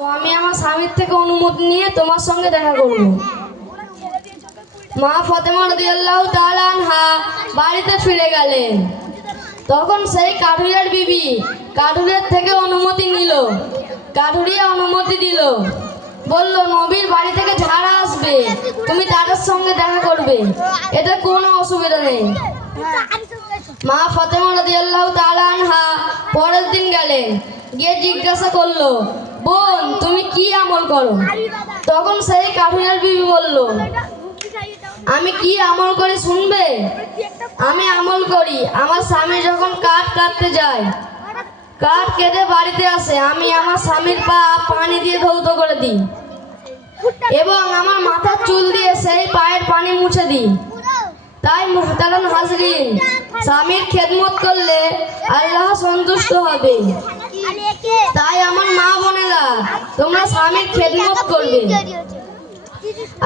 তো আমি আমার স্বামীর থেকে অনুমতি নিয়ে তোমার সঙ্গে দেখা করব। মা ফাতেমা রাদিয়াল্লাহু তাআলা আনহা বাড়িতে ফিরে গেলেন। তখন সেই কাঠুরিয়ার বিবি কাঠুরিয়ার থেকে অনুমতি নিল। কাঠুরিয়া অনুমতি দিল, বলল নবীর বাড়ি থেকে যারা আসবে তুমি তাদের সঙ্গে দেখা করবে, এটা কোনো অসুবিধা নেই। মা ফাতেমা রাদিয়াল্লাহু তাআলা আনহা পরের দিন গেলেন, গিয়ে জিজ্ঞাসা করলো, বোন তুমি কি আমল করো? তখন সেই কাঠুরিয়ার বিবি বলল, আমি কি আমল করি শুনবে? আমি আমল করি, আমার স্বামী যখন কাঠ কাটতে যায়, কাঠ কেটে বাড়িতে আসে, আমি আমার স্বামীর পা পানি দিয়ে ধৌত করে দিই এবং আমার মাথার চুল দিয়ে সেই পায়ের পানি মুছে দিই। তাই মুহতারাম হাজরিন, স্বামীর খেদমত করলে আল্লাহ সন্তুষ্ট হবে। তাই আমার মা বোনেরা, তোমরা স্বামীর খেদমত করবে।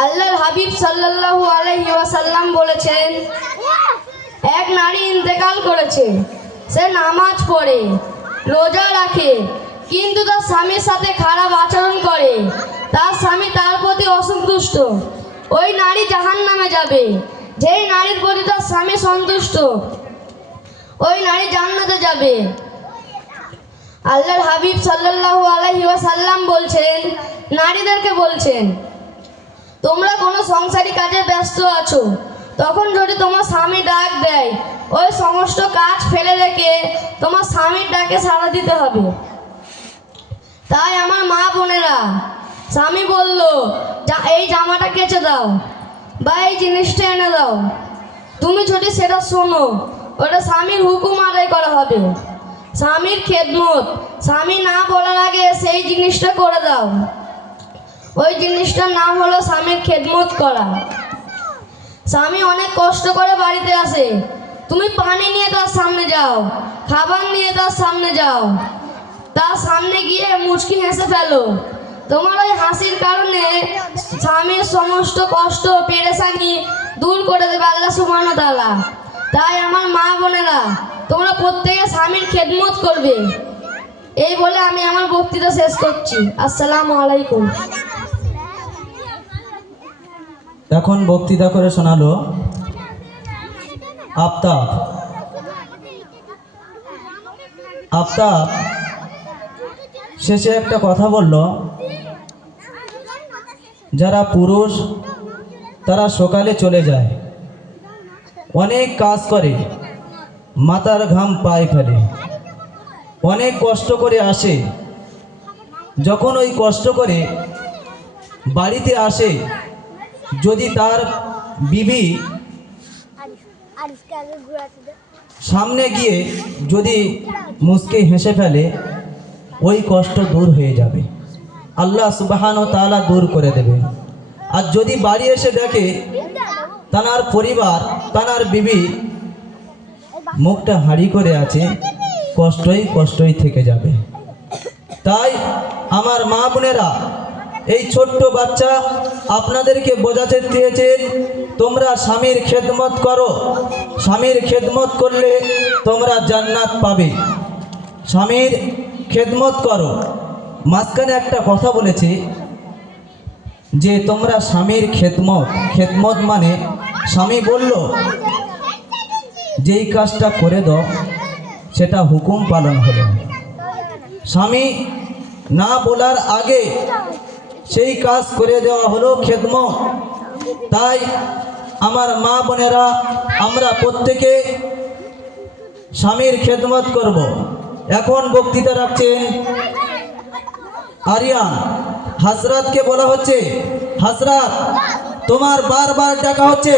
আল্লাহর হাবিব সাল্লাল্লাহু আলাইহি ওয়াসাল্লাম বলেছেন, এক নারী ইন্তেকাল করেছে, সে নামাজ পড়ে, রোজা রাখে, কিন্তু তার স্বামীর সাথে খারাপ আচরণ করে, তার স্বামী তার প্রতি অসন্তুষ্ট। ওই নারী জাহান্নামে যাবে। যেই নারীর প্রতি তার স্বামী সন্তুষ্ট, ওই নারী জান্নাতে যাবে। আল্লাহর হাবিব সাল্লাল্লাহু আলাইহি ওয়াসাল্লাম বলছেন, নারীদেরকে বলছেন, তোমরা কোনো সংসারী কাজে ব্যস্ত আছো, তখন যদি তোমার স্বামী ডাক দেয়, ওই সমস্ত কাজ ফেলে রেখে তোমার স্বামীর ডাকে সাড়া দিতে হবে। তাই আমার মা বোনেরা, স্বামী বলল, এই জামাটা কেচে দাও বা এই জিনিসটা এনে দাও, তুমি যদি সেটা শোনো, ওটা স্বামীর হুকুম আদায় করা হবে। স্বামীর খেদমত, স্বামী না বলার আগে সেই জিনিসটা করে দাও। ওই জিনিসটার নাম হলো স্বামীর খেদমত করা। স্বামী অনেক কষ্ট করে বাড়িতে আসে, তুমি পানি নিয়ে তার সামনে যাও, খাবার নিয়ে তার সামনে যাও, তার সামনে গিয়ে মুচকি হেসে ফেলো। তোমার ওই হাসির কারণে স্বামীর সমস্ত কষ্ট পেরেশানি দূর করে দেবে আল্লাহ সুবহানাহু ওয়া তাআলা। তাই আমার মা বোনেরা, তোমরা প্রত্যেকে স্বামীর খেদমত করবে। এই বলে আমি আমার বক্তৃতা শেষ করছি। আসসালামু আলাইকুম। এখন বক্তৃতা করে শোনালো আফতাব। আফতাব শেষে একটা কথা বলল, যারা পুরুষ তারা সকালে চলে যায়, অনেক কাজ করে, মাথার ঘাম পায়ে ফেলে, অনেক কষ্ট করে আসে। যখন ওই কষ্ট করে বাড়িতে আসে, যদি তার বিবি সামনে গিয়ে যদি মুচকি হেসে ফেলে, ওই কষ্ট দূর হয়ে যাবে, আল্লাহ সুবহানাহু ওয়া তাআলা দূর করে দেবে। আর যদি বাড়ি এসে দেখে তার পরিবার, তার বিবি মুখটা হাঁড়ি করে আছে, কষ্টই থেকে যাবে। তাই আমার মা বোনেরা, এই ছোট্ট বাচ্চা আপনাদেরকে বোঝাতে চেয়েছেন, তোমরা স্বামীর খেদমত করো। স্বামীর খেদমত করলে তোমরা জান্নাত পাবে। স্বামীর খেদমত করো। মাঝখানে একটা কথা বলেছি যে তোমরা স্বামীর খেদমত মানে স্বামী বলল যেই কাজটা করে দাও, সেটা হুকুম পালন হলো। স্বামী না বলার আগে সেই কাজ করে দেওয়া হলো খেদমত। তাই আমার মা বোনেরা, আমরা প্রত্যেকে স্বামীর খেদমত করব। এখন বক্তৃতা রাখছেন আরিয়ান। হাজরাতকে বলা হচ্ছে, হাজরাত তোমার বারবার ডাকা হচ্ছে,